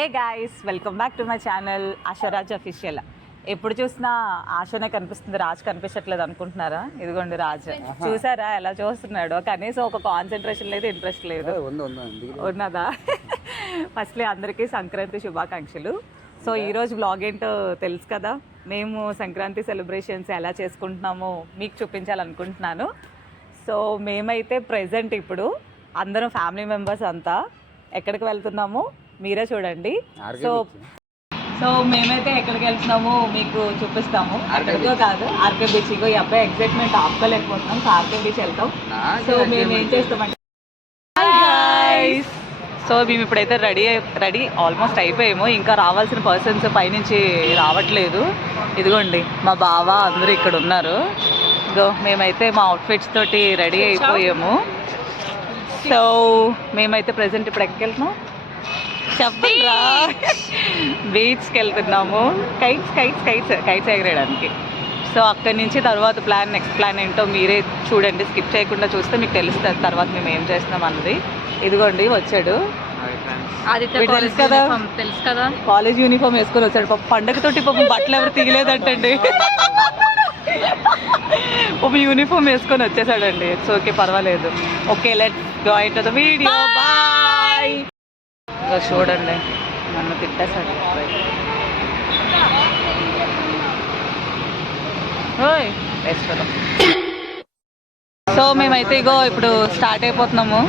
Hey guys welcome back to my channel Asharaj official ఎప్పుడు చూసినా ఆశనే కనిపిస్తుంది రాజ్ కనిపించట్లేదు అనుకుంటున్నారా? ఇదిగోండి రాజ్. చూసారా? ఎలా చూస్తున్నాడు? కనీసం ఒక కాన్సన్ట్రేషన్ లేదు ఇంట్రెస్ట్ లేదు. ఉన్నదా? ఫస్ట్లీ అందరికీ సంక్రాంతి శుభాకాంక్షలు. సో ఈరోజు బ్లాగ్ ఏంటో తెలుసు కదా? మేము సంక్రాంతి సెలబ్రేషన్స్ ఎలా చేసుకుంటున్నామో మీకు చూపించాలనుకుంటున్నాను. సో మేమైతే ప్రెజెంట్ ఇప్పుడు. అందరం ఫ్యామిలీ మెంబర్స్ అంతా ఎక్కడికి వెళ్తున్నామో? మీరే చూడండి. సో. సో మేమైతే ఎక్కడికి వెళ్తున్నామో మీకు చూపిస్తాము. ఆర్కే ఎక్కడికో కాదు ఆర్కే బీచ్. ఇగో ఈ అబ్బాయి ఎగ్జైట్మెంట్ ఆపుకోలేకపోతున్నాం. సో ఆర్కే బీచ్ వెళ్తాం. సో మేము ఏం చేస్తామంటే సో మేము ఇప్పుడైతే రెడీ రెడీ ఆల్మోస్ట్ అయిపోయాము. ఇంకా రావాల్సిన పర్సన్స్ పైనుంచి రావట్లేదు. ఇదిగోండి మా బావ అందరూ ఇక్కడ ఉన్నారు. ఇగో మేమైతే మా అవుట్ఫిట్స్ తోటి రెడీ అయిపోయాము. సో మేమైతే ప్రజెంట్ ఇప్పుడు ఎక్కడికి వెళ్తున్నాం? చెప్పరా బీచ్కి వెళ్తున్నాము. కైట్స్ కైట్స్ కైట్స్ కైట్స్ ఎగరేయడానికి. సో అక్కడి నుంచి తర్వాత ప్లాన్ నెక్స్ట్ ప్లాన్ ఏంటో మీరే చూడండి. స్కిప్ చేయకుండా చూస్తే మీకు తెలుస్తుంది తర్వాత మేము ఏం చేస్తున్నాం అన్నది. ఇదిగోండి వచ్చాడు. తెలుసు కదా? యూనిఫామ్ తెలుసు కదా? కాలేజ్ యూనిఫామ్ వేసుకొని వచ్చాడు. పాపం పండగతోటి పాపం బట్టలు ఎవరు తీయలేదంటండి. పాపం యూనిఫామ్ వేసుకొని వచ్చేసాడండి. ఇట్స్ ఓకే పర్వాలేదు. Okay let's go to the video bye చూడండి. నన్ను తిట్టేశాడు. సో మేమైతే ఇగో ఇప్పుడు స్టార్ట్ అయిపోతున్నాము.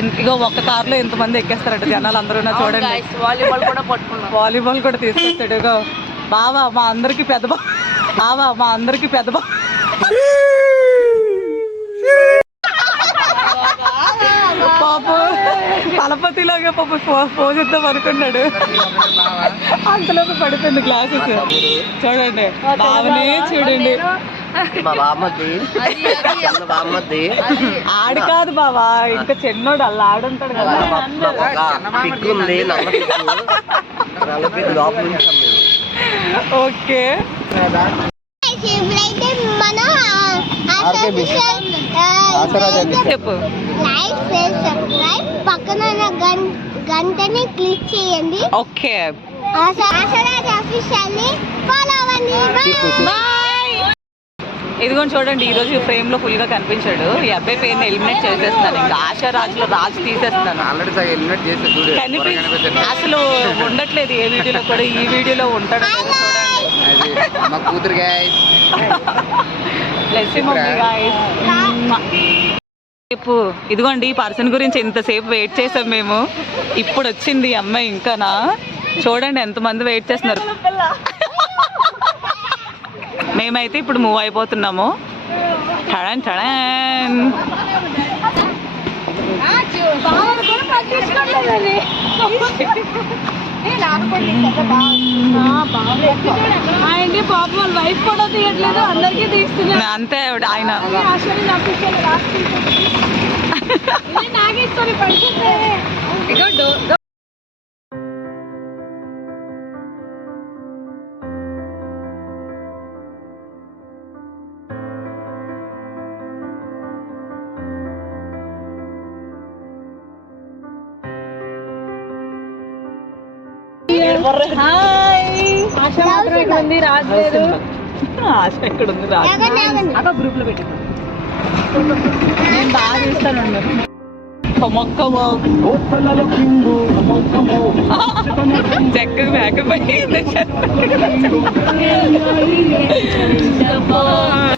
ఇగో ఒక్క కార్లో ఎంతమంది ఎక్కేస్తారంట జనాలు అందరూ చూడండి. వాలీబాల్ కూడా పట్టుకున్నాం. వాలీబాల్ కూడా తీసుకొచ్చాడు ఇగో. బావా మా అందరికి పెద్ద బావా మా అందరికి పెద్ద పాప తలపతిలాగా పాప పోజ్ ఇద్దాం అనుకున్నాడు. అంతలోపు పడిపోయింది గ్లాసెస్ చూడండి బావనే చూడండి. ఆడు కాదు బావా ఇంకా చిన్నోడు అలా ఆడుంటాడు కదా. ఓకే. ఇప్పుడైతే మనం. చెప్పు. Like share subscribe. పక్కన ఉన్న గం గంటని క్లిక్ చేయండి. ఓకే. ఫాలో అవ్వండి. బాయ్ ఇదిగోండి చూడండి ఈ రోజు ఫ్రేమ్లో ఫుల్గా కనిపించాడు. ఈ అబ్బాయి పేరుని ఎలిమినేట్ చేసేస్తున్నాను ఇంకా ఆశా రాజులో రాజు కనిపి కనిపించండి. అసలు ఉండట్లేదు ఏ వీడియోలో కూడా ఈ వీడియోలో ఉంటాడు చూడండి. అది మా కూతురు guys. చెప్పు ఇదిగోండి ఈ పర్సన్ గురించి ఇంతసేపు వెయిట్ చేసాం మేము. ఇప్పుడు వచ్చింది ఈ అమ్మాయి ఇంకానా? చూడండి ఎంతమంది వెయిట్ చేస్తున్నారు. మేమైతే ఇప్పుడు మూవ్ అయిపోతున్నాము. టడన్ టడన్. అండి పాప వాళ్ళ వైఫ్ కూడా తీయట్లేదు అందరికీ తీస్తున్నారు. అంతే ఆయన. నాగేశ్వరి పడుతుంది ఆశ మాత్రం ఇక్కడ ఉంది రాజు లేదు. ఆశ ఎక్కడ ఉంది రాజు ఆగండి ఆగండి అక్క గ్రూప్లో పెట్టి. నేను బాగా చూస్తాను మొక్కమో చెక్కకు మేకపోయి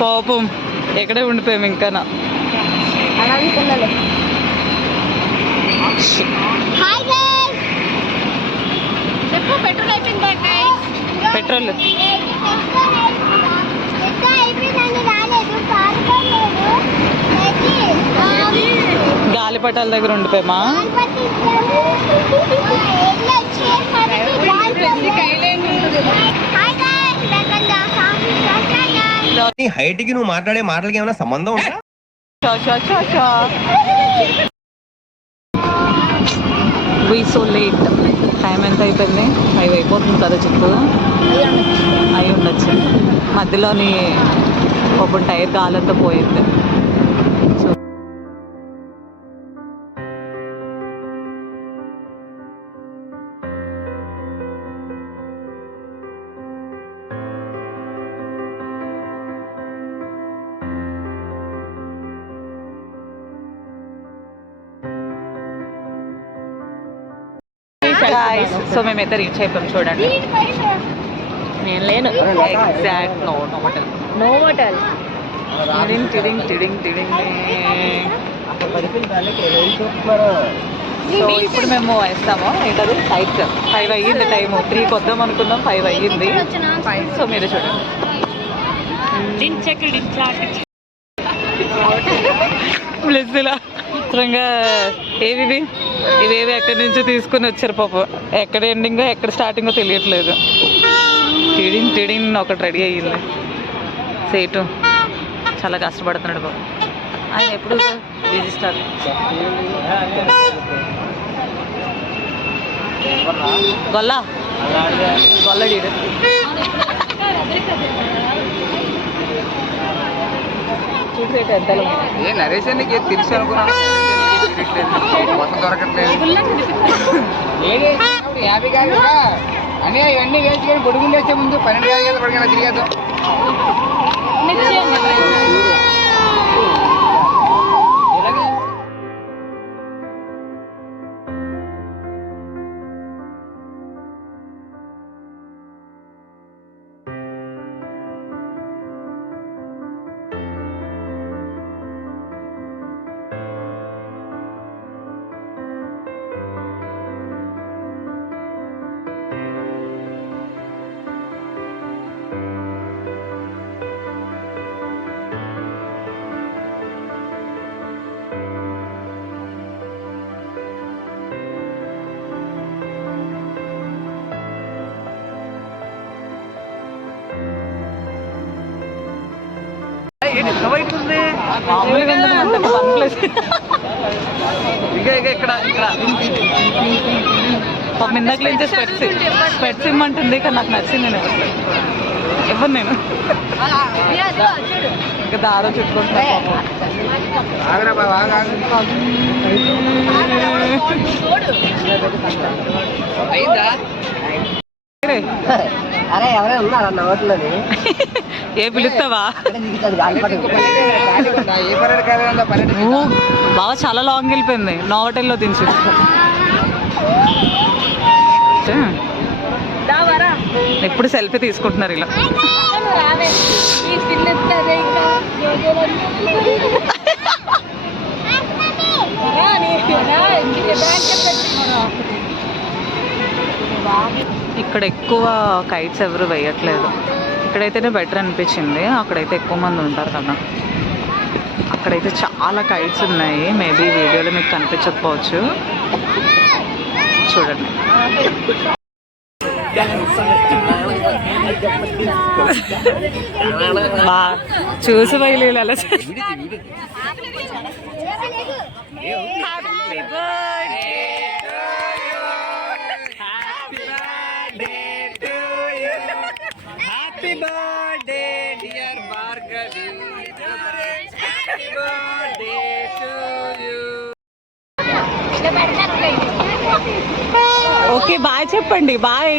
పాపం ఎక్కడే ఉండిపోయాము ఇంకా హాయ్ గైస్ పెట్రోల్ అయిపోయింది గాలిపటాల దగ్గర ఉండిపోయామా? నీ హైట్కి నువ్వు మాట్లాడే మాటలకి ఏమైనా సంబంధం ఉందా? సో లేట్ టైం ఎంత అయిపోయింది? ఫైవ్ అయిపోతుంది కదా చిక్కు అయి ఉండొచ్చు. మధ్యలోని ఒక టైర్ గాలంతా పోయింది. సో మేమైతే రీచ్ అయిపోయాం చూడండి. నేను లేను. Exact no no hotel no hotel టిడింగ్ టిడింగ్ టిడింగ్ టిడింగ్ సో ఇప్పుడు మేము వేస్తాము? ఏంటది? టైప్స్ ఫైవ్ అయ్యింది టైము త్రీకి వద్దాం అనుకున్నాం. ఫైవ్ అయ్యింది. సో మీరు చూడండి. ప్లస్ ఇలా చిత్రంగా ఏవి ఇవేవి ఎక్కడి నుంచి తీసుకుని వచ్చారు పాప? ఎక్కడ ఎండింగో ఎక్కడ స్టార్టింగో తెలియట్లేదు. టీడింగ్ టీడింగ్ ఒకటి రెడీ అయ్యింది. సేటు. చాలా కష్టపడుతున్నాడు బాబు ఆయన ఎప్పుడు బిజీ స్టార్. గొల్ల. గొల్లడీడు చూసేట ఏ నరేష్ నీకు తెలుసు అనుకున్నాను మొత్తం దొరకట్లేదు యాభై కాదు అని ఇవన్నీ వేసి కానీ పొడుగుండి వచ్చే ముందు పన్నెండు కాదు పడిగా తిరిగేద్దాం మామూలుగా ఉండదు ప్లేస్ ఇక ఇక ఇక్కడ ఇక్కడ. పాపం ఇందాక నుంచి స్పెట్స్ స్పెట్స్ ఇమ్మంటుంది కానీ నాకు నచ్చింది నేను. ఇవ్వను నేను? ఇంకా దారం చుట్టుకుంటున్నా అరే. ఎవరైనా ఉన్నారా? నా హోటల్లోని? ఏ పిలుస్తావా? బాగా చాలా లాంగ్ వెళ్ళిపోయింది. నా హోటల్లో దించు ఎప్పుడు సెల్ఫీ తీసుకుంటున్నారు ఇలా? బ్యాంక్. ఇక్కడ ఎక్కువ కైట్స్ ఎవరు వేయట్లేదు. ఇక్కడైతేనే బెటర్ అనిపించింది. అక్కడైతే ఎక్కువ మంది ఉంటారు కదా. అక్కడైతే చాలా కైట్స్ ఉన్నాయి. మేబీ వీడియోలో మీకు కనిపించకపోవచ్చు. చూడండి. చూసి బయలు అలా. ఓకే బాయ్ చెప్పండి బాయ్.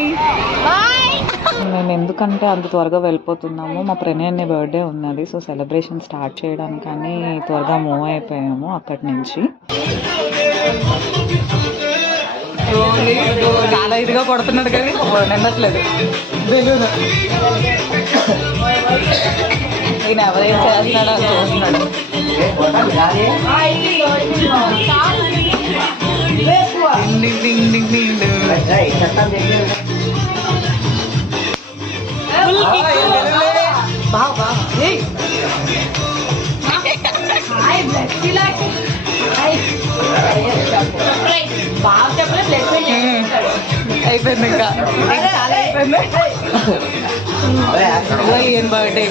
మేము ఎందుకంటే అంత త్వరగా వెళ్ళిపోతున్నాము. మా ప్రణయన్ని బర్త్డే ఉన్నది సో సెలబ్రేషన్ స్టార్ట్ చేయడానికని త్వరగా మూవ్ అయిపోయాము అక్కడి నుంచి. చాలా ఇదిగా కొడుతున్నాడు కానీ నిన్నట్లేదు బెలూన్ ఈయన ఎవరేం చేస్తున్నాడో అని చూస్తున్నాడు డింగ్ డింగ్ డింగ్ డింగ్ డింగ్. అయిపోయింది ఇంకా ఇంకా చాలా అయిపోయింది ఇదిగో ఈయన బర్త్డే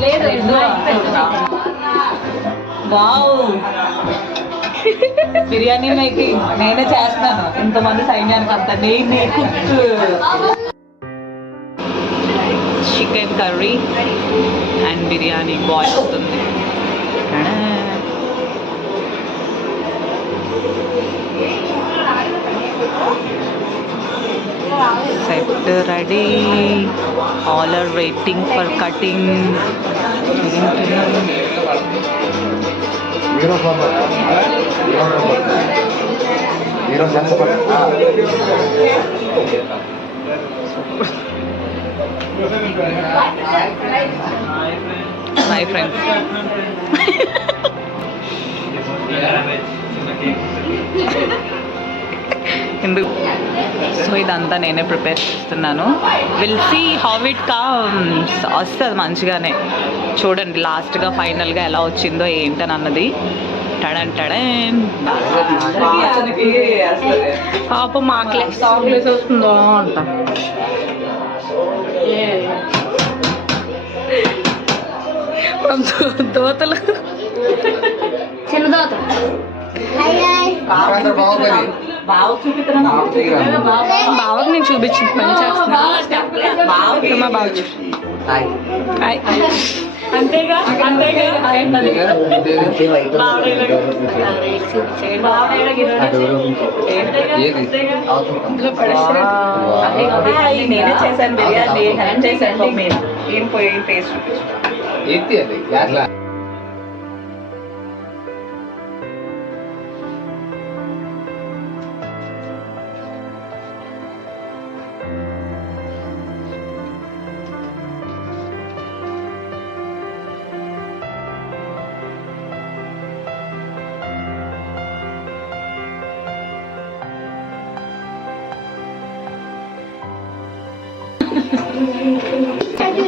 లేదు వావ్ బిర్యానీ మేకింగ్ నేనే చేస్తాను. ఇంతమంది సైన్యానికి అంత. నేను cook chicken curry and biryani bye అవుతుంది set ready all are waiting for cutting hi friends ఎందుకు సో ఇదంతా నేనే ప్రిపేర్ చేస్తున్నాను. Will see how it comes వస్తుంది మంచిగానే. చూడండి లాస్ట్గా ఫైనల్గా ఎలా వచ్చిందో ఏంటని అన్నది టడన్. టడన్ పాప మాకలే చాక్లెట్ వస్తుందో అంట. దోతలు. చిన్న దోత. బావకి నేను చూపించింది పని చేస్తున్నా. మా బావ హాయ్. అంతేగా అంతేగా నేనే చేశాను బిర్యానీ చేశాను ఏం పోయి ఏంటి అది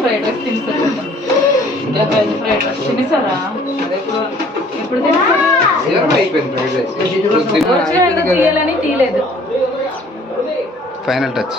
ఫ్రైడ్ రైస్ తింటారు వెజ్ ఫ్రైడ్ రైస్ తినేసారా ఎప్పుడు అయిపోయింది తీయాలని తీయలేదు. ఫైనల్ టచ్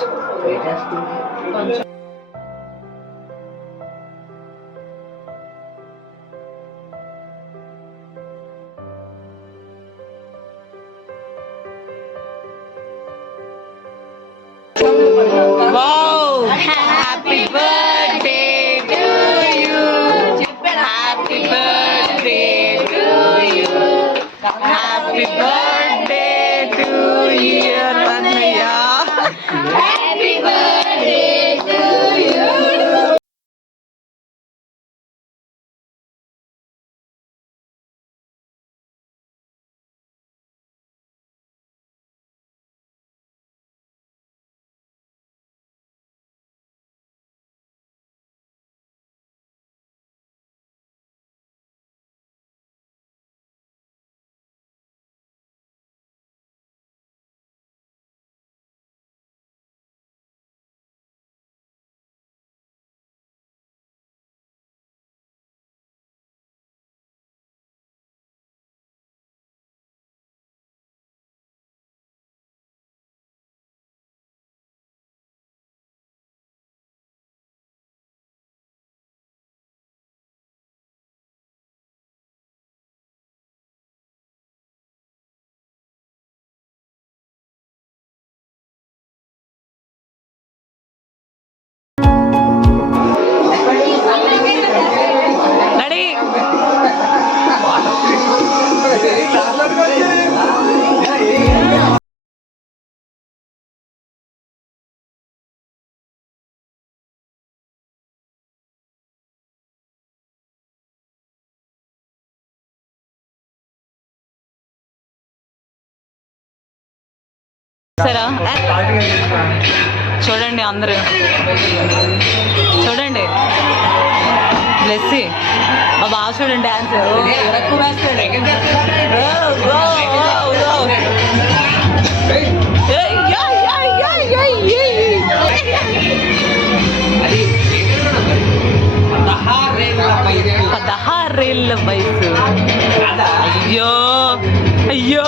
సరా. చూడండి అందరూ. చూడండి. బ్లెస్సి మా బాగా చూడండి డాన్స్. ఎక్కువ పదహారేళ్ళ వయసు. అయ్యో. అయ్యో.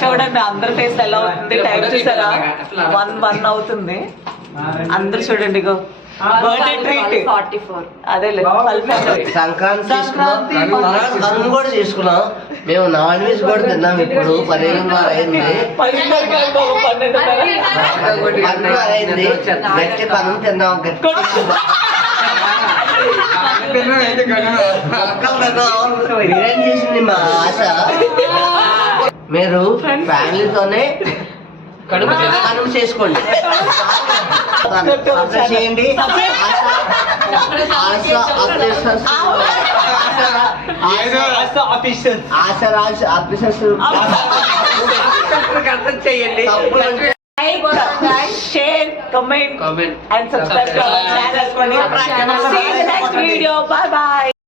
చూడండి అందరి ఫేస్ ఎలా ఉంది టైం చూసారా వన్ వన్ అవుతుంది. అందరు చూడండి ఇగో. బర్త్డే ట్రీట్ ఫార్టీ ఫోర్ అదే. సంక్రాంతి చేసుకున్నాం కనుమ కూడా చేసుకున్నాం మేము నాన్ వెజ్ కూడా తిన్నాం ఇప్పుడు. పదిహేనున్నర అయింది. పన్నెండున్నర అయింది. గట్టి కనుమ తిన్నాం గట్టి. బిర్యానీ చేసింది మా ఆశ. మీరు ఫ్యామిలీతోనే కడుపు కనుమ చేసుకోండి చేయండి ఆశ ఆశ ఆఫీసర్స్ ఆశరాజ్ ఆఫీసర్స్ చేయండి share comment comment and subscribe to our channel See you in the next video. Bye bye.